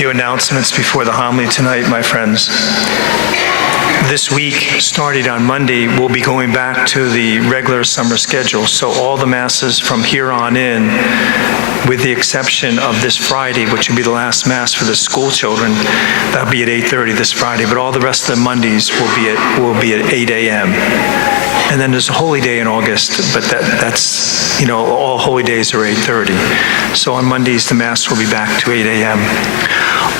few announcements before the homily tonight, my friends. This week, starting on Monday, we'll be going back to the regular summer schedule. So all the masses from here on in, with the exception of this Friday, which will be the last mass for the school children, that'll be at 8:30 this Friday. But all the rest of the Mondays will be at 8 a.m. And then there's a holy day in August, but that's all holy days are 8:30. So on Mondays, the mass will be back to 8 a.m.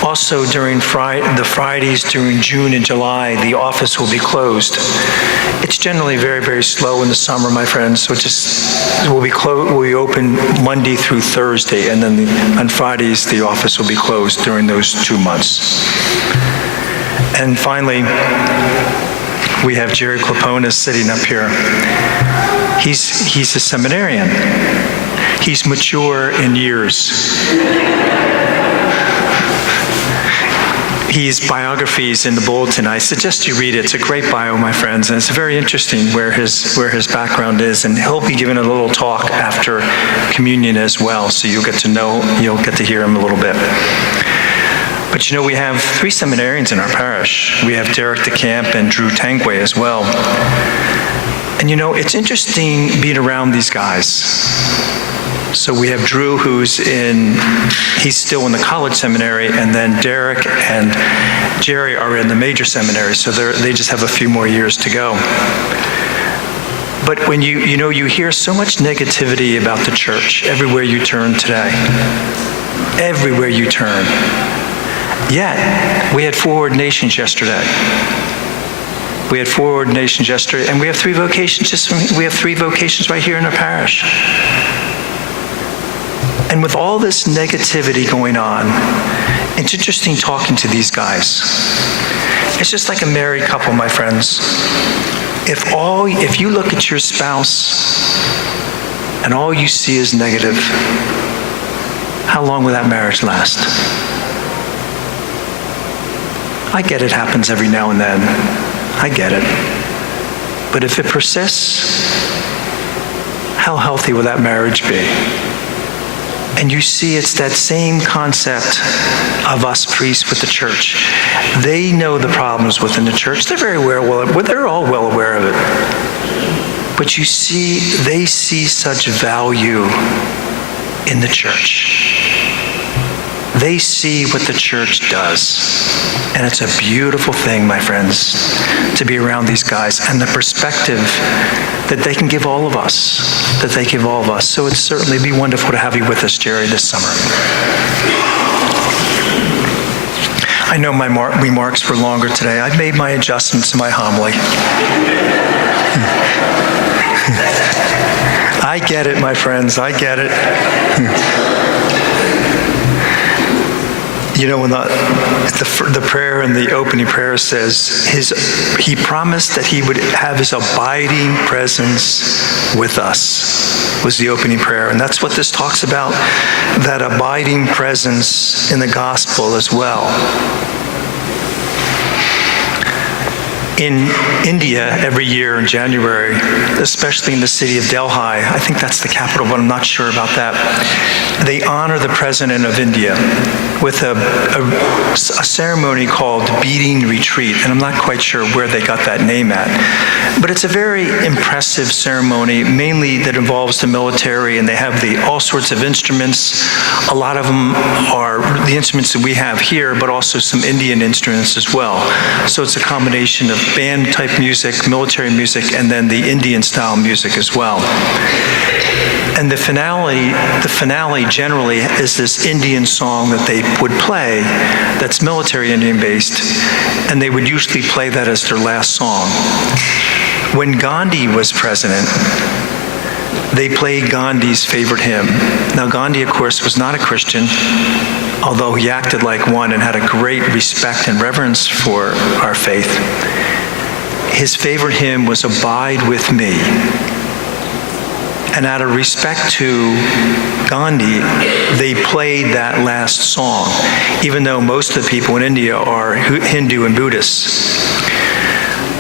Also, during the Fridays during June and July, the office will be closed. It's generally very, very slow in the summer, my friends, so we'll be open Monday through Thursday, and then on Fridays, the office will be closed during those 2 months. And finally, we have Jerry Claponis sitting up here. He's a seminarian. He's mature in years. His biography is in the bulletin. I suggest you read it. It's a great bio, my friends, and it's very interesting where his background is. And he'll be giving a little talk after communion as well, so you'll get to hear him a little bit. But we have 3 seminarians in our parish. We have Derek DeCamp and Drew Tangway as well. And it's interesting being around these guys. So we have Drew, he's still in the college seminary, and then Derek and Jerry are in the major seminary, so they just have a few more years to go. But when you hear so much negativity about the church everywhere you turn today, everywhere you turn. Yet, we had 4 ordinations yesterday. And we have 3 vocations right here in our parish. And with all this negativity going on, it's interesting talking to these guys. It's just like a married couple, my friends. If you look at your spouse and all you see is negative, how long will that marriage last? I get it happens every now and then. I get it. But if it persists, how healthy will that marriage be? And you see, it's that same concept of us priests with the church. They know the problems within the church. They're all well aware of it. But you see, they see such value in the church. They see what the church does. And it's a beautiful thing, my friends, to be around these guys and the perspective that they can give all of us, So it'd certainly be wonderful to have you with us, Jerry, this summer. I know my remarks were longer today. I've made my adjustments to my homily. I get it, my friends, I get it. When the prayer in the opening prayer says, he promised that he would have his abiding presence with us, was the opening prayer. And that's what this talks about, that abiding presence in the gospel as well. In India, every year in January, especially in the city of Delhi, I think that's the capital, but I'm not sure about that, they honor the President of India with a ceremony called Beating Retreat, and I'm not quite sure where they got that name at. But it's a very impressive ceremony, mainly that involves the military, and they have all sorts of instruments. A lot of them are the instruments that we have here, but also some Indian instruments as well. So it's a combination of band-type music, military music, and then the Indian-style music as well. And the finale generally is this Indian song that they would play that's military Indian-based, and they would usually play that as their last song. When Gandhi was president, they played Gandhi's favorite hymn. Now, Gandhi, of course, was not a Christian, although he acted like one and had a great respect and reverence for our faith. His favorite hymn was Abide With Me. And out of respect to Gandhi, they played that last song, even though most of the people in India are Hindu and Buddhists.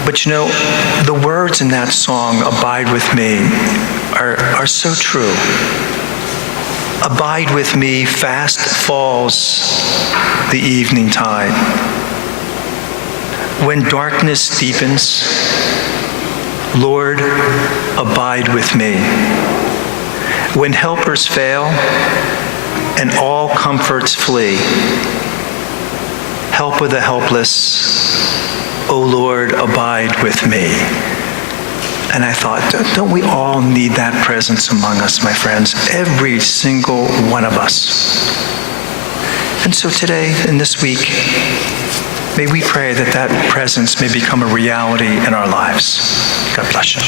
But the words in that song, Abide With Me, are so true. Abide with me, fast falls the evening tide. When darkness deepens, Lord, abide with me. When helpers fail and all comforts flee, help of the helpless, O Lord, abide with me. And I thought, don't we all need that presence among us, my friends? Every single one of us. And so today and this week, may we pray that that presence may become a reality in our lives. God bless you.